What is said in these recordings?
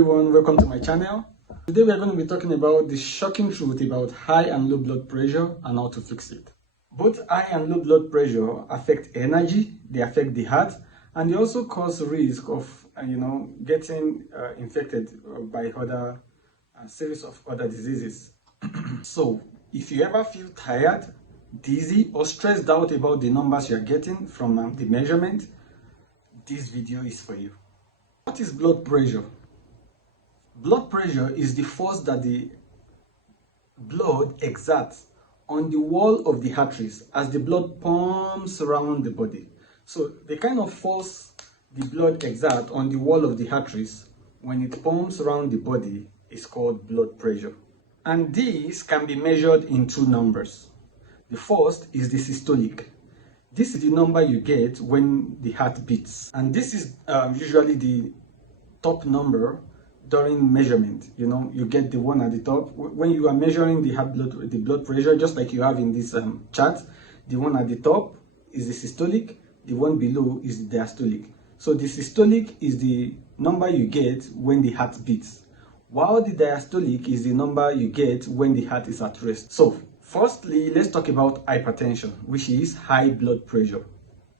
everyone, welcome to my channel. Today we are going to be talking about the shocking truth about high and low blood pressure and how to fix it. Both high and low blood pressure affect energy, they affect the heart, and they also cause risk of getting infected by other series of other diseases. So if you ever feel tired, dizzy or stressed out about the numbers you are getting from the measurement, this video is for you. What is blood pressure? Blood pressure is the force that the blood exerts on the wall of the arteries as the blood pumps around the body. So the kind of force the blood exerts on the wall of the arteries when it pumps around the body is called blood pressure. And this can be measured in two numbers. The first is the systolic. This is the number you get when the heart beats. And this is usually the top number during measurement. You get the one at the top. When you are measuring the blood pressure, just like you have in this chart, the one at the top is the systolic, the one below is the diastolic. So the systolic is the number you get when the heart beats, while the diastolic is the number you get when the heart is at rest. So firstly, let's talk about hypertension, which is high blood pressure.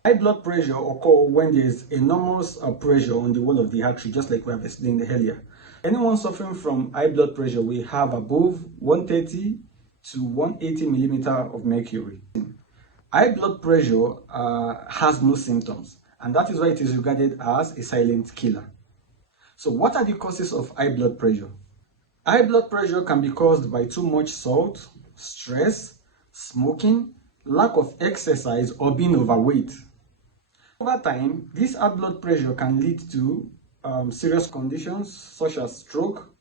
High blood pressure occurs when there is enormous pressure on the wall of the artery, just like we have explained earlier. Anyone suffering from high blood pressure will have above 130 to 180 millimeter of mercury. High blood pressure has no symptoms, and that is why it is regarded as a silent killer. So what are the causes of high blood pressure? High blood pressure can be caused by too much salt, stress, smoking, lack of exercise, or being overweight. Over time, this high blood pressure can lead to serious conditions such as stroke,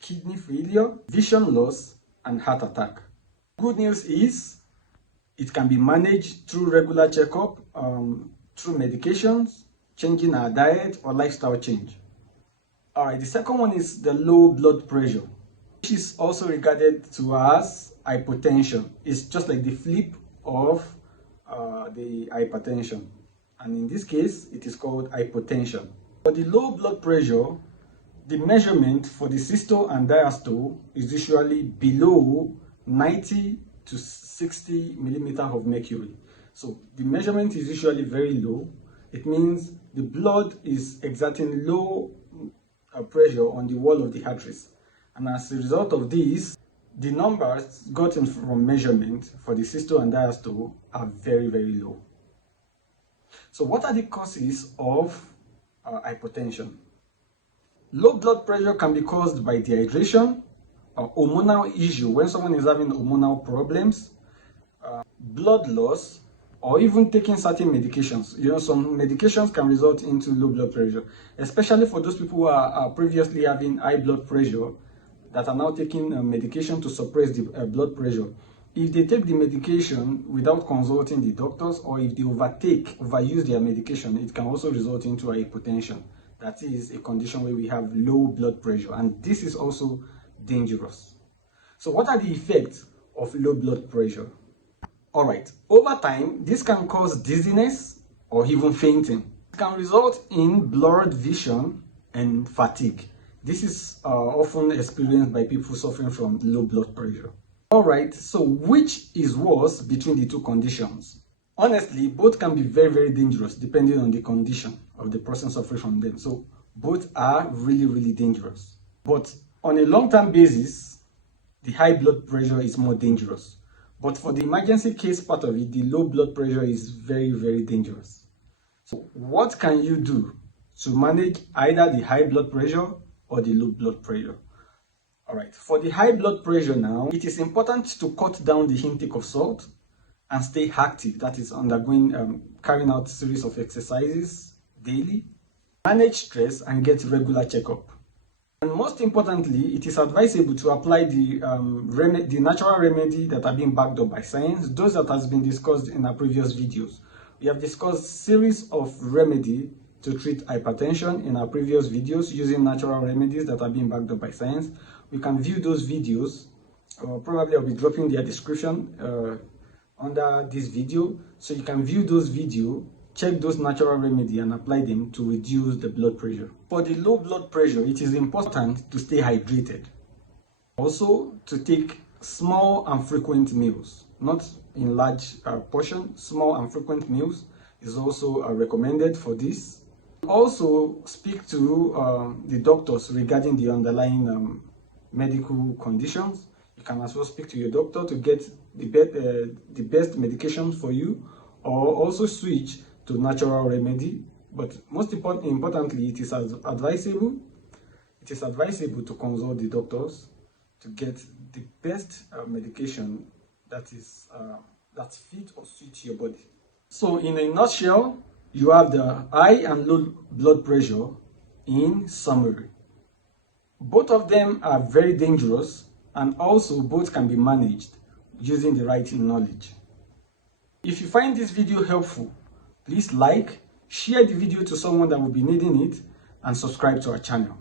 kidney failure, vision loss, and heart attack. Good news is it can be managed through regular checkup, through medications, changing our diet, or lifestyle change. Alright, the second one is the low blood pressure, which is also regarded to as hypotension. It's just like the flip of the hypertension, and in this case it is called hypotension. For the low blood pressure, the measurement for the systole and diastole is usually below 90 to 60 millimeter of mercury. So the measurement is usually very low. It means the blood is exerting low pressure on the wall of the arteries, and as a result of this, the numbers gotten from measurement for the systole and diastole are very, very low. So what are the causes of hypotension? Low blood pressure can be caused by dehydration, hormonal issue when someone is having hormonal problems, blood loss, or even taking certain medications. Some medications can result into low blood pressure, especially for those people who are previously having high blood pressure that are now taking medication to suppress the blood pressure. If they take the medication without consulting the doctors, or if they overuse their medication, it can also result into hypotension. That is a condition where we have low blood pressure, and this is also dangerous. So what are the effects of low blood pressure? Alright, over time, this can cause dizziness or even fainting. It can result in blurred vision and fatigue. This is often experienced by people suffering from low blood pressure. Alright, so which is worse between the two conditions? Honestly, both can be very, very dangerous depending on the condition of the person suffering from them. So both are really, really dangerous. But on a long-term basis, the high blood pressure is more dangerous. But for the emergency case part of it, the low blood pressure is very, very dangerous. So what can you do to manage either the high blood pressure or the low blood pressure? Alright, for the high blood pressure now, it is important to cut down the intake of salt and stay active. That is carrying out a series of exercises daily, manage stress, and get regular checkup. And most importantly, it is advisable to apply the natural remedy that are being backed up by science, those that has been discussed in our previous videos. We have discussed series of remedy to treat hypertension in our previous videos using natural remedies that are being backed up by science. We can view those videos. Probably I'll be dropping their description under this video, so you can view those videos check those natural remedies and apply them to reduce the blood pressure. For the low blood pressure, it is important to stay hydrated. Also, to take small and frequent meals, not in large portions. Small and frequent meals is also recommended for this. Also, speak to the doctors regarding the underlying medical conditions. You can as well speak to your doctor to get the best medication for you, or also switch to natural remedy. But most importantly, it is advisable to consult the doctors to get the best medication that fit or suits your body. So in a nutshell, you have the high and low blood pressure in summary. Both of them are very dangerous, and also both can be managed using the right knowledge. If you find this video helpful, please like, share the video to someone that will be needing it, and subscribe to our channel.